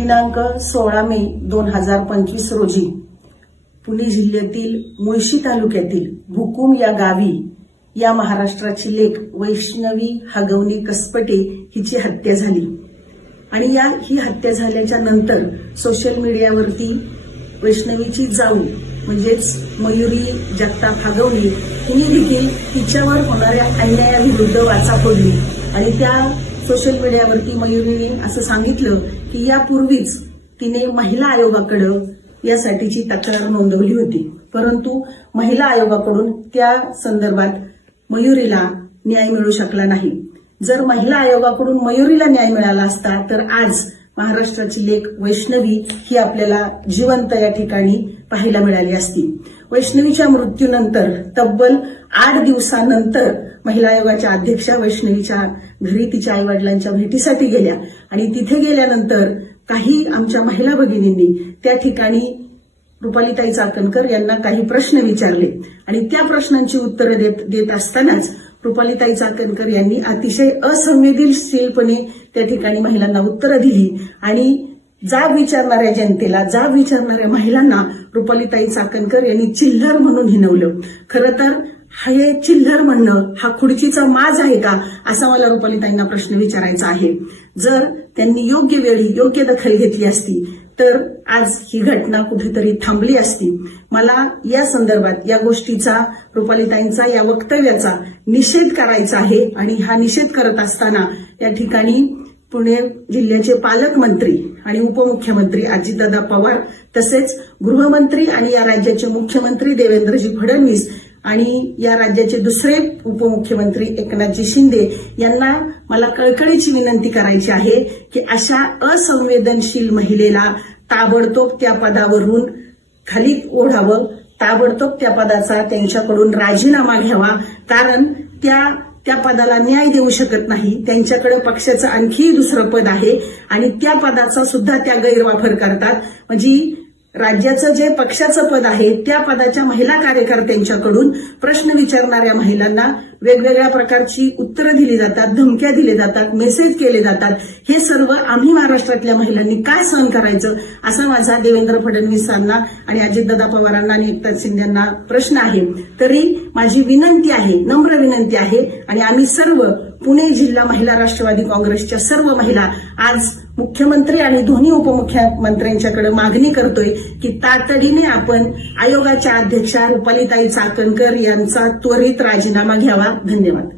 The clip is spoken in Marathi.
दिनांक सोळा मे दोन हजार पंचवीस रोजी पुणे जिल्ह्यातील मुळशी तालुक्यातील भुकुम या गावी या महाराष्ट्राची लेख वैष्णवी हगवणी कसपटे हिची हत्या झाली आणि या ही हत्या झाल्याच्या नंतर सोशल मीडियावरती वैष्णवीची जाऊ म्हणजेच मयुरी जगताप हगवणी हिने देखील तिच्यावर होणाऱ्या अन्यायाविरुद्ध वाचा फोडली आणि त्या सोशल मीडियावरती मयुरी असं सांगितलं की यापूर्वीच तिने महिला आयोगाकडं यासाठीची तक्रार नोंदवली होती परंतु महिला आयोगाकडून त्या संदर्भात मयुरीला न्याय मिळू शकला नाही जर महिला आयोगाकडून मयुरीला न्याय मिळाला असता तर आज महाराष्ट्राची लेख वैष्णवी ही आपल्याला जिवंत या ठिकाणी पाहायला मिळाली असती वैष्णवीच्या मृत्यूनंतर तब्बल आठ दिवसानंतर महिला आयोगाच्या अध्यक्षा वैष्णवीच्या घरी तिच्या आईवडिलांच्या भेटीसाठी गेल्या आणि तिथे गेल्यानंतर काही आमच्या महिला भगिनींनी त्या ठिकाणी रुपालीताई चाकणकर यांना काही प्रश्न विचारले आणि त्या प्रश्नांची उत्तरं देत देत असतानाच रुपालीताई चाकणकर यांनी अतिशय असंवेदनशीलपणे त्या ठिकाणी महिलांना उत्तरं दिली आणि जाब विचारणाऱ्या जनतेला जाब विचारणाऱ्या महिलांना रुपालीताई चाकणकर यांनी चिल्लर म्हणून हिनवलं खरं तर हे चिल्लर म्हणणं हा खुर्चीचा माज आहे का असा मला रुपालीताईंना प्रश्न विचारायचा आहे जर त्यांनी योग्य वेळी योग्य दखल घेतली असती तर आज ही घटना कुठेतरी थांबली असती मला या संदर्भात या गोष्टीचा रुपालीताईंचा या वक्तव्याचा निषेध करायचा आहे आणि हा निषेध करत असताना या ठिकाणी पुणे जिल्ह्याचे पालकमंत्री आणि उपमुख्यमंत्री अजितदादा पवार तसेच गृहमंत्री आणि या राज्याचे मुख्यमंत्री देवेंद्रजी फडणवीस आणि या राज्याचे दुसरे उपमुख्यमंत्री एकनाथजी शिंदे यांना मला कळकळीची विनंती करायची आहे की अशा असंवेदनशील महिलेला ताबडतोब त्या पदावरून खाली ओढावं ताबडतोब त्या पदाचा त्यांच्याकडून राजीनामा घ्यावा कारण त्या त्या पदाला न्याय देऊ शकत नाही त्यांच्याकडे पक्षाचं आणखी दुसरं पद आहे आणि त्या पदाचा सुद्धा त्या गैरवापर करतात म्हणजे राज्याचं जे पक्षाचं पद आहे त्या पदाच्या महिला कार्यकर्त्यांच्याकडून प्रश्न विचारणाऱ्या महिलांना वेगवेगळ्या प्रकारची उत्तरं दिली जातात धमक्या दिल्या जातात मेसेज केले जातात हे सर्व आम्ही महाराष्ट्रातल्या महिलांनी काय सहन करायचं असा माझा देवेंद्र फडणवीसांना आणि अजितदादा पवारांना आणि एकनाथ शिंदे यांना प्रश्न आहे तरी माझी विनंती आहे नम्र विनंती आहे आणि आम्ही सर्व पुणे जिल्हा महिला राष्ट्रवादी काँग्रेसच्या सर्व महिला आज मुख्यमंत्री आणि दोन्ही उपमुख्यमंत्र्यांच्याकडे मागणी करतोय की तातडीने आपण आयोगाच्या अध्यक्षा रुपालीताई चाकणकर यांचा त्वरित राजीनामा घ्यावा धन्यवाद